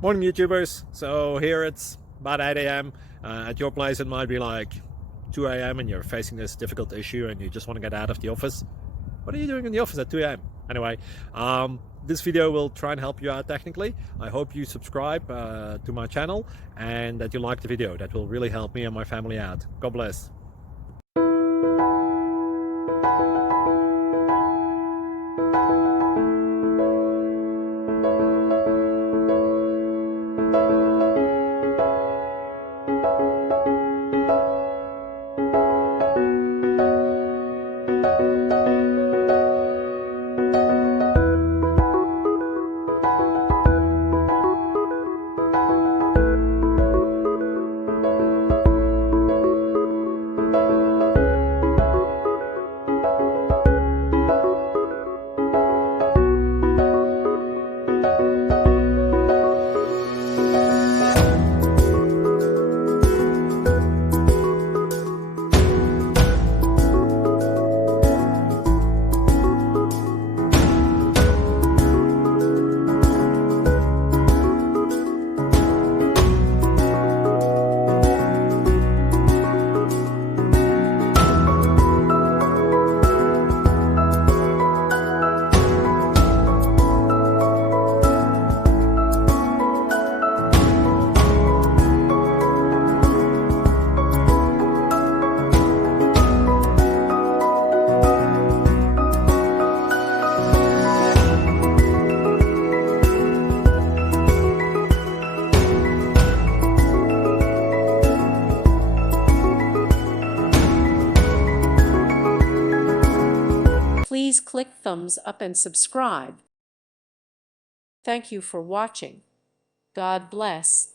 Morning YouTubers. So here it's about 8 a.m. At your place it might be like 2 a.m. and you're facing this difficult issue and you just want to get out of the office. What are you doing in the office at 2 a.m.? Anyway, this video will try and help you out technically. I hope you subscribe to my channel and that you like the video. That will really help me and my family out. God bless. Please click thumbs up and subscribe. Thank you for watching. God bless.